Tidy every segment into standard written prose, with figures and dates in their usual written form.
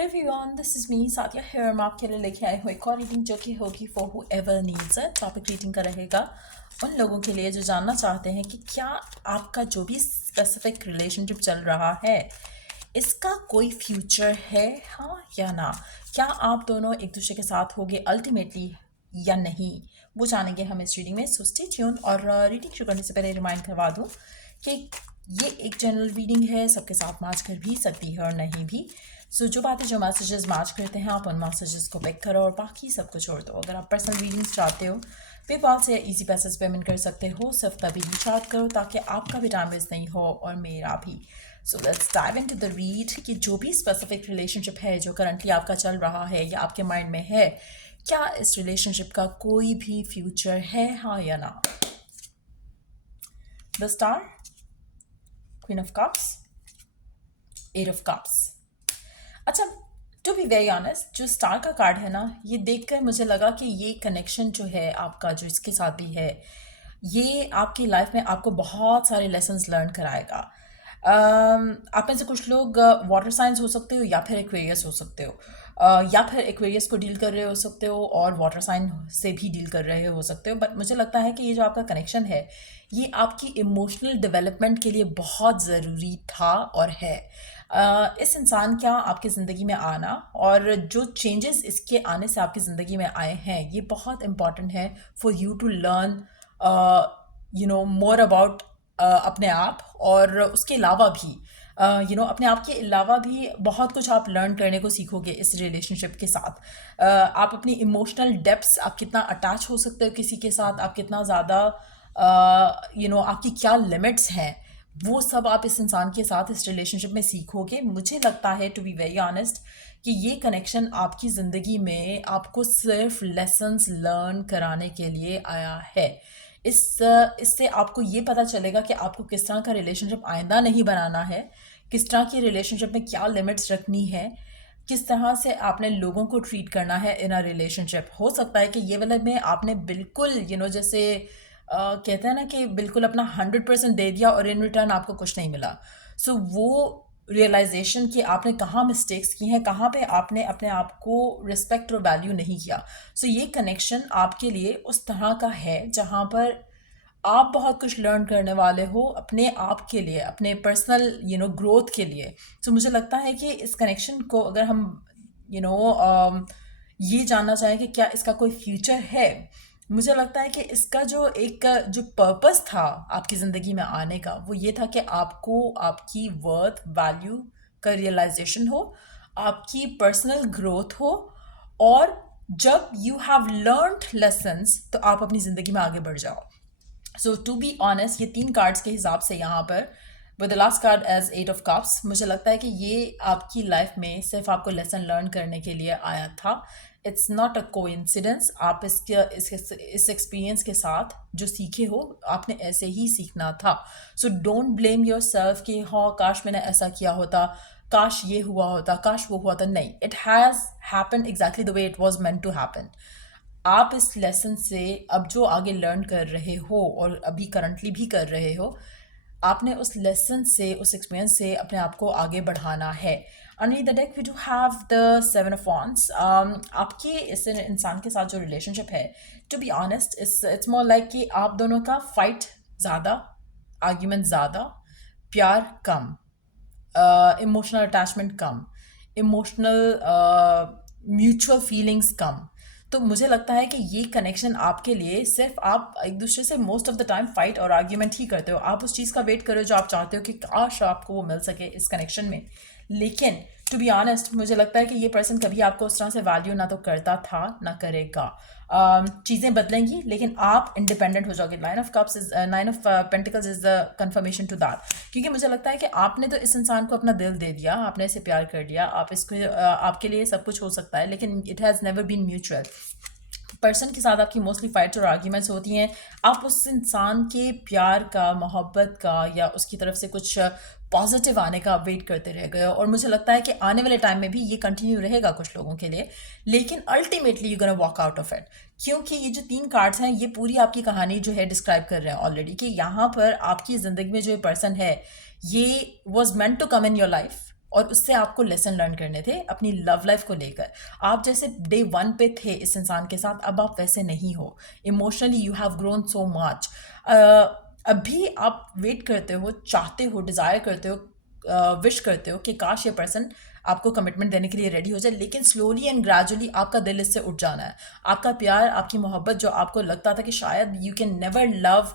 Hello everyone, this is me Sadia here. हम आपके लिए लेके आए हुए एक और रीडिंग जो कि होगी for whoever needs it. Topic reading का रहेगा उन लोगों के लिए जो जानना चाहते हैं कि क्या आपका जो भी स्पेसिफिक रिलेशनशिप चल रहा है इसका कोई फ्यूचर है, हाँ या ना। क्या आप दोनों एक दूसरे के साथ होगे अल्टीमेटली या नहीं, वो जानेंगे हम इस रीडिंग में। So stay tune. और रीडिंग शुरू करने से पहले रिमाइंड करवा दूँ कि ये एक जनरल रीडिंग है, सबके साथ मैच कर भी सकती है और नहीं भी। सो जो बातें जो मैसेजेस मैच करते हैं आप उन मैसेजेस को पिक करो और बाकी सब कुछ छोड़ दो। अगर आप पर्सनल रीडिंग्स चाहते हो पेपाल से इजी पैसेज पेमेंट कर सकते हो, सिर्फ तभी रिचार्ज करो ताकि आपका भी टाइम वेस्ट नहीं हो और मेरा भी। So let's dive into the read कि जो भी स्पेसिफिक रिलेशनशिप है जो करंटली आपका चल रहा है या आपके माइंड में है, क्या इस रिलेशनशिप का कोई भी फ्यूचर है, हाँ या ना। The star, queen of cups, eight of cups. अच्छा, टू बी वेरी ऑनेस्ट, जो स्टार का कार्ड है ना, ये देखकर मुझे लगा कि ये कनेक्शन जो है आपका जो इसके साथ भी है, ये आपकी लाइफ में आपको बहुत सारे लेसन्स लर्न कराएगा। आप में से कुछ लोग वाटर साइंस हो सकते हो या फिर एक्वेरियस हो सकते हो, या फिर एक्वेरियस को डील कर रहे हो सकते हो और वाटर साइन से भी डील कर रहे हो सकते हो। बट मुझे लगता है कि ये जो आपका कनेक्शन है ये आपकी इमोशनल डेवलपमेंट के लिए बहुत ज़रूरी था और है। इस इंसान का आपकी ज़िंदगी में आना और जो चेंजेस इसके आने से आपकी ज़िंदगी में आए हैं ये बहुत इम्पॉर्टेंट है for you to learn more about अपने आप। और उसके अलावा भी अपने आप के अलावा भी बहुत कुछ आप लर्न करने को सीखोगे इस रिलेशनशिप के साथ। आप अपनी इमोशनल डेप्थ्स, आप कितना अटैच हो सकते हो किसी के साथ, आप कितना ज़्यादा आपकी क्या लिमिट्स हैं, वो सब आप इस इंसान के साथ इस रिलेशनशिप में सीखोगे। मुझे लगता है टू बी वेरी ऑनेस्ट कि ये कनेक्शन आपकी ज़िंदगी में आपको सिर्फ लेसन्स लर्न कराने के लिए आया है। इससे आपको ये पता चलेगा कि आपको किस तरह का रिलेशनशिप आइंदा नहीं बनाना है, किस तरह की रिलेशनशिप में क्या लिमिट्स रखनी है, किस तरह से आपने लोगों को ट्रीट करना है इन अ रिलेशनशिप। हो सकता है कि ये वाले में आपने बिल्कुल जैसे कहते हैं ना कि बिल्कुल अपना 100% दे दिया और इन रिटर्न आपको कुछ नहीं मिला। सो वो रियलाइजेशन कि आपने कहाँ मिस्टेक्स की हैं, कहाँ पे आपने अपने आप को रिस्पेक्ट और वैल्यू नहीं किया। सो ये कनेक्शन आपके लिए उस तरह का है जहाँ पर आप बहुत कुछ लर्न करने वाले हो अपने आप के लिए, अपने पर्सनल ग्रोथ के लिए। सो मुझे लगता है कि इस कनेक्शन को अगर हम यू नो ये जानना चाहें कि क्या इसका कोई फ्यूचर है, मुझे लगता है कि इसका जो पर्पस था आपकी ज़िंदगी में आने का वो ये था कि आपको आपकी वर्थ वैल्यू का रियलाइजेशन हो, आपकी पर्सनल ग्रोथ हो, और जब यू हैव लर्नड लेसन्स तो आप अपनी ज़िंदगी में आगे बढ़ जाओ। सो टू बी ऑनेस्ट, ये 3 कार्ड्स के हिसाब से यहाँ पर with the last card as 8 of cups, मुझे लगता है कि ये आपकी लाइफ में सिर्फ आपको लेसन लर्न करने के लिए आया था। It's not a coincidence. आप इस एक्सपीरियंस के साथ जो सीखे हो आपने ऐसे ही सीखना था। So don't blame your self कि हाँ काश मैंने ऐसा किया होता, काश ये हुआ होता, काश वो हुआ था। नहीं, it has happen exactly the way it was meant to happen. आप इस लेसन से अब जो आगे लर्न कर रहे हो और अभी करंटली भी कर रहे हो, आपने उस लेसन से, उस एक्सपीरियंस से अपने आप को आगे बढ़ाना है। Under the deck we do have the 7 of wands. आपके इस इंसान के साथ जो रिलेशनशिप है, to be honest it's more like कि आप दोनों का फाइट ज़्यादा, आर्ग्यूमेंट ज़्यादा, प्यार कम, इमोशनल अटैचमेंट कम, इमोशनल म्यूचुअल फीलिंग्स कम। तो मुझे लगता है कि ये कनेक्शन आपके लिए, सिर्फ आप एक दूसरे से most of the time fight और आर्ग्यूमेंट ही करते हो, आप उस चीज़ का वेट करो जो आप चाहते हो कि काश आपको वो मिल सके इस कनेक्शन में। लेकिन टू बी ऑनेस्ट मुझे लगता है कि ये पर्सन कभी आपको उस तरह से वैल्यू ना तो करता था ना करेगा। चीज़ें बदलेंगी लेकिन आप इंडिपेंडेंट हो जाओगे। Nine of pentacles is the confirmation to that, क्योंकि मुझे लगता है कि आपने तो इस इंसान को अपना दिल दे दिया, आपने इसे प्यार कर लिया, आप इसको आपके लिए सब कुछ हो सकता है, लेकिन it has never been mutual. Person के साथ आपकी मोस्टली फाइट्स और आर्ग्यूमेंट्स होती हैं। आप उस इंसान के प्यार का, मोहब्बत का या उसकी तरफ से कुछ पॉजिटिव आने का वेट करते रह गए, और मुझे लगता है कि आने वाले टाइम में भी ये कंटिन्यू रहेगा कुछ लोगों के लिए, लेकिन ultimately you gonna walk out of it. क्योंकि ये जो 3 कार्ड्स हैं ये पूरी आपकी कहानी जो है डिस्क्राइब कर रहे हैं ऑलरेडी, कि यहाँ पर आपकी ज़िंदगी में जो ये पर्सन है ये was meant to come in your life. और उससे आपको लेसन लर्न करने थे अपनी लव लाइफ को लेकर। आप जैसे डे वन पे थे इस इंसान के साथ, अब आप वैसे नहीं हो। Emotionally you have grown so much. अभी आप वेट करते हो, चाहते हो, डिज़ायर करते हो, विश करते हो कि काश ये पर्सन आपको कमिटमेंट देने के लिए रेडी हो जाए, लेकिन स्लोली एंड ग्रेजुअली आपका दिल इससे उठ जाना है। आपका प्यार, आपकी मोहब्बत जो आपको लगता था कि शायद you can never love,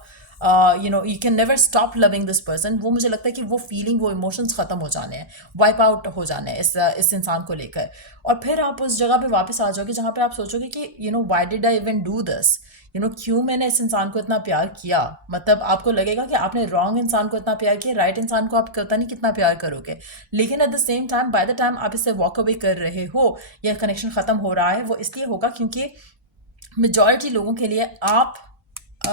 you can never stop loving this person, वो मुझे लगता है कि वो फीलिंग, वो इमोशंस ख़त्म हो जाने हैं, वाइप आउट हो जाने हैं इस इंसान को लेकर। और फिर आप उस जगह पे वापस आ जाओगे जहाँ पे आप सोचोगे कि why did I even do this, क्यों मैंने इस इंसान को इतना प्यार किया। मतलब आपको लगेगा कि आपने रॉन्ग इंसान को इतना प्यार किया, राइट इंसान को आप पता नहीं कितना प्यार करोगे। लेकिन eight the same time, by the time आप इससे वॉक अवे कर रहे हो या कनेक्शन ख़त्म हो रहा है, वो इसलिए होगा क्योंकि मेजॉरिटी लोगों के लिए आप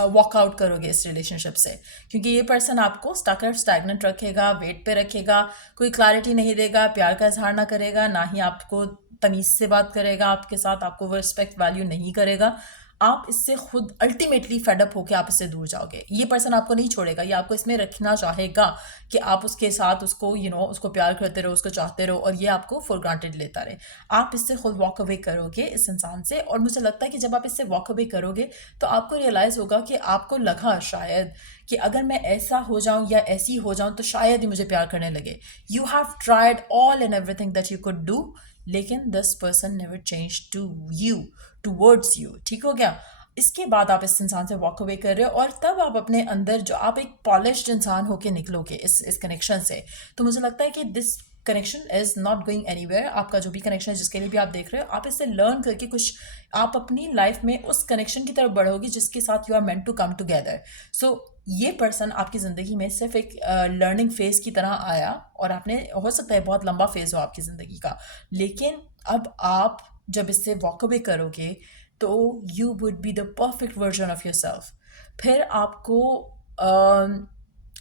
वॉकआउट करोगे इस रिलेशनशिप से, क्योंकि ये पर्सन आपको स्टकर, स्टैग्नेंट रखेगा, वेट पे रखेगा, कोई क्लैरिटी नहीं देगा, प्यार का इजहार ना करेगा, ना ही आपको तमीज़ से बात करेगा आपके साथ, आपको वो रिस्पेक्ट वैल्यू नहीं करेगा। आप इससे खुद अल्टीमेटली फेडअप होकर आप इससे दूर जाओगे। ये पर्सन आपको नहीं छोड़ेगा, ये आपको इसमें रखना चाहेगा कि आप उसके साथ उसको उसको प्यार करते रहो, उसको चाहते रहो, और ये आपको फॉर ग्रांटेड लेता रहे। आप इससे खुद वॉक अवे करोगे इस इंसान से, और मुझे लगता है कि जब आप इससे वॉक अवे करोगे तो आपको रियलाइज़ होगा कि आपको लगा शायद कि अगर मैं ऐसा हो जाऊं या ऐसी हो जाऊं तो शायद ही मुझे प्यार करने लगे। You have tried all and everything that you could do, लेकिन this person never change to you, towards you. ठीक हो गया? इसके बाद आप इस इंसान से वॉक अवे कर रहे हो, और तब आप अपने अंदर जो आप एक पॉलिश्ड इंसान होके निकलोगे इस कनेक्शन से। तो मुझे लगता है कि this connection is not going anywhere. आपका जो भी कनेक्शन है, जिसके लिए भी आप देख रहे हो, आप इससे लर्न करके कुछ आप अपनी लाइफ में उस कनेक्शन की तरफ बढ़ोगे जिसके साथ you are meant to come together. So ये पर्सन आपकी ज़िंदगी में सिर्फ एक लर्निंग फेज़ की तरह आया, और आपने, हो सकता है बहुत लंबा फेज़ हो आपकी ज़िंदगी का, लेकिन अब आप जब इससे वॉक अवे करोगे तो you would be the perfect version of your self. फिर आपको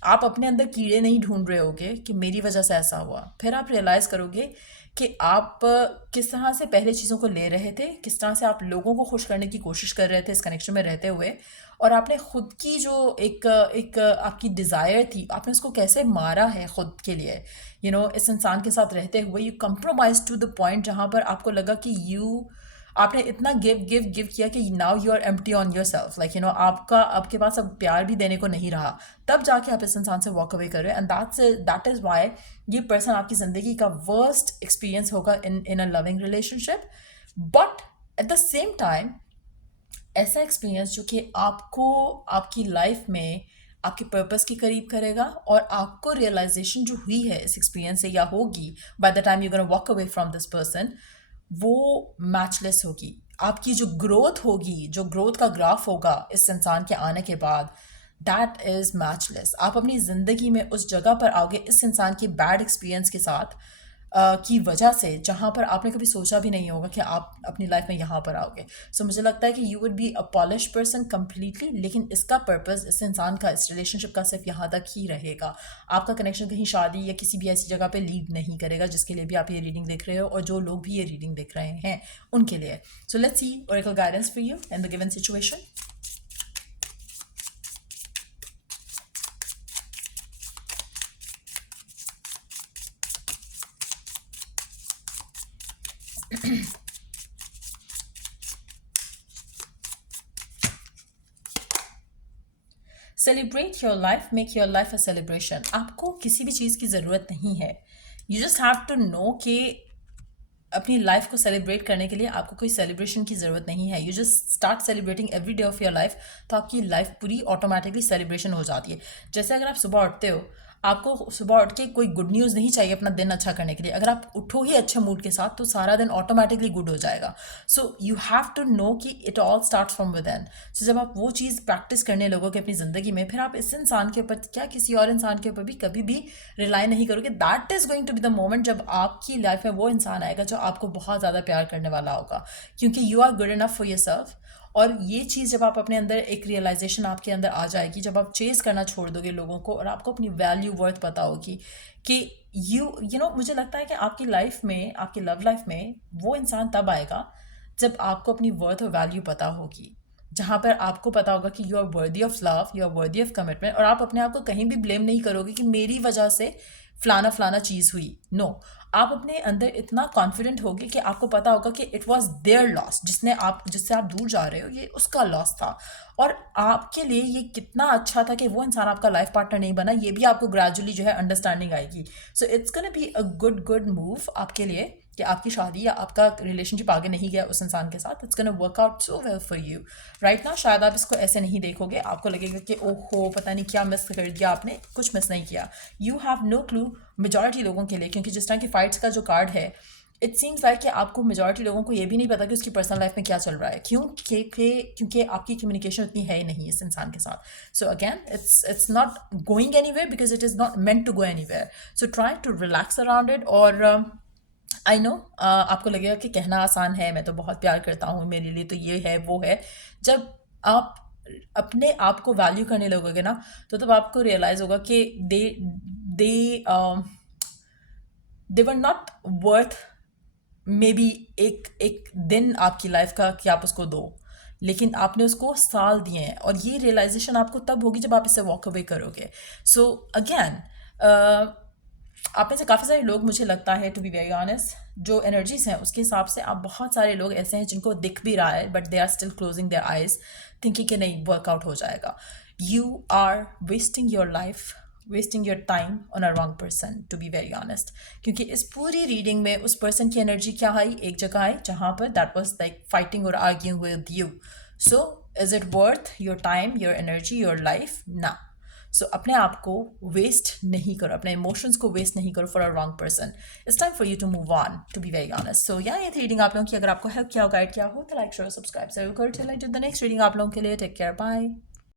आप अपने अंदर कीड़े नहीं ढूंढ रहे होगे कि मेरी वजह से ऐसा हुआ। फिर आप रियलाइज़ करोगे कि आप किस तरह से पहले चीज़ों को ले रहे थे, किस तरह से आप लोगों को खुश करने की कोशिश कर रहे थे इस कनेक्शन में रहते हुए, और आपने खुद की जो एक आपकी डिज़ायर थी, आपने उसको कैसे मारा है खुद के लिए। इस इंसान के साथ रहते हुए you compromise to the point जहाँ पर आपको लगा कि आपने इतना गिव गिव गिव किया कि now you are empty on yourself, like आपके पास अब प्यार भी देने को नहीं रहा। तब जाके आप इस इंसान से वॉक अवे कर रहे हो, एंड दैट इज़ वाई ये पर्सन आपकी ज़िंदगी का वर्स्ट एक्सपीरियंस होगा in a loving relationship. But at the same time, ऐसा एक्सपीरियंस जो कि आपको आपकी लाइफ में आपके पर्पस के करीब करेगा, और आपको रियलाइजेशन जो हुई है इस एक्सपीरियंस से, या होगी by the time you gonna walk away from this person, वो मैचलेस होगी। आपकी जो ग्रोथ होगी, जो ग्रोथ का ग्राफ होगा इस इंसान के आने के बाद, दैट इज़ मैचलेस। आप अपनी ज़िंदगी में उस जगह पर आओगे इस इंसान की बैड एक्सपीरियंस के साथ, की वजह से, जहाँ पर आपने कभी सोचा भी नहीं होगा कि आप अपनी लाइफ में यहाँ पर आओगे। सो मुझे लगता है कि you would be a polish person completely, लेकिन इसका पर्पस इस इंसान का, इस रिलेशनशिप का सिर्फ यहाँ तक ही रहेगा। आपका कनेक्शन कहीं शादी या किसी भी ऐसी जगह पे लीड नहीं करेगा जिसके लिए भी आप ये रीडिंग देख रहे हो, और जो लोग भी ये रीडिंग देख रहे हैं उनके लिए। So let's see oracle guidance for you in the given situation. Celebrate your life, make your life a celebration. आपको किसी भी चीज़ की ज़रूरत नहीं है, you just have to know कि अपनी लाइफ को सेलिब्रेट करने के लिए आपको कोई सेलिब्रेशन की ज़रूरत नहीं है। You just start celebrating every day of your life, तो आपकी लाइफ पूरी ऑटोमेटिकली सेलिब्रेशन हो जाती है। जैसे अगर आप सुबह उठते हो, आपको सुबह उठ के कोई गुड न्यूज़ नहीं चाहिए अपना दिन अच्छा करने के लिए। अगर आप उठो ही अच्छे मूड के साथ, तो सारा दिन ऑटोमेटिकली गुड हो जाएगा। So you have to know कि it all start from within. So जब आप वो चीज़ प्रैक्टिस करने लगोगे अपनी ज़िंदगी में, फिर आप इस इंसान के ऊपर क्या किसी और इंसान के ऊपर भी कभी भी रिलाई नहीं करोगे। That is going to be the moment जब आपकी लाइफ में वो इंसान आएगा जो आपको बहुत ज़्यादा प्यार करने वाला होगा, क्योंकि you are good enough for yourself. और ये चीज़ जब आप अपने अंदर, एक रियलाइजेशन आपके अंदर आ जाएगी, जब आप चेस करना छोड़ दोगे लोगों को, और आपको अपनी वैल्यू वर्थ पता होगी कि मुझे लगता है कि आपकी लाइफ में, आपकी लव लाइफ में वो इंसान तब आएगा जब आपको अपनी वर्थ और वैल्यू पता होगी, जहाँ पर आपको पता होगा कि you are worthy of love, you are worthy of commitment, और आप अपने आप को कहीं भी ब्लेम नहीं करोगे कि मेरी वजह से फलाना फलाना चीज़ हुई। नो, आप अपने अंदर इतना कॉन्फिडेंट होगे कि आपको पता होगा कि इट वाज देयर लॉस, जिससे आप दूर जा रहे हो ये उसका लॉस था, और आपके लिए ये कितना अच्छा था कि वो इंसान आपका लाइफ पार्टनर नहीं बना, ये भी आपको ग्रेजुअली जो है अंडरस्टैंडिंग आएगी। So it's gonna be a good move आपके लिए कि आपकी शादी या आपका रिलेशनशिप आगे नहीं गया उस इंसान के साथ, it's gonna work out so well for you right now. शायद आप इसको ऐसे नहीं देखोगे, आपको लगेगा कि ओहो पता नहीं क्या मिस कर दिया आपने, कुछ मिस नहीं किया। You have no clue majority लोगों के लिए, क्योंकि जिस तरह की फाइट्स का जो कार्ड है, इट सीम्स लाइक कि आपको मेजॉरिटी लोगों को ये भी नहीं पता कि उसकी पर्सनल लाइफ में क्या चल रहा है, क्योंकि आपकी कम्युनिकेशन उतनी है ही नहीं इस इंसान के साथ। So again it's not going anywhere because it is not meant to go anywhere. So try to relax around it. और आई नो आपको लगेगा कि कहना आसान है, मैं तो बहुत प्यार करता हूँ, मेरे लिए तो ये है वो है। जब आप अपने आप को वैल्यू करने लगोगे ना, तो तब आपको रियलाइज होगा कि they they were not worth maybe एक दिन आपकी लाइफ का कि आप उसको दो, लेकिन आपने उसको साल दिए हैं, और ये रियलाइजेशन आपको तब होगी जब आप इससे वॉक अवे करोगे। सो अगेन आप में से काफ़ी सारे लोग, मुझे लगता है टू बी वेरी ऑनेस्ट, जो एनर्जीज हैं उसके हिसाब से आप बहुत सारे लोग ऐसे हैं जिनको दिख भी रहा है but they are still closing their eyes thinking कि नहीं वर्कआउट हो जाएगा। You are wasting your life, wasting your time on a wrong person to be very honest. क्योंकि इस पूरी रीडिंग में उस पर्सन की एनर्जी क्या आई, एक जगह आई जहाँ पर दैट वॉज लाइक फाइटिंग और arguing with you. So is it worth your time, your energy, your life? ना। सो अपने आप को वेस्ट नहीं करो, अपने इमोशंस को वेस्ट नहीं करो for a wrong person. It's time for you to move on to be very honest. So या ये थी रीडिंग आप लोगों की। अगर आपको हेल्प किया हो, गाइड किया हो, तो लाइक शेयर सब्सक्राइब जरूर करो। चलिए टू द नेक्स्ट रीडिंग आप लोगों के लिए। Take care, bye.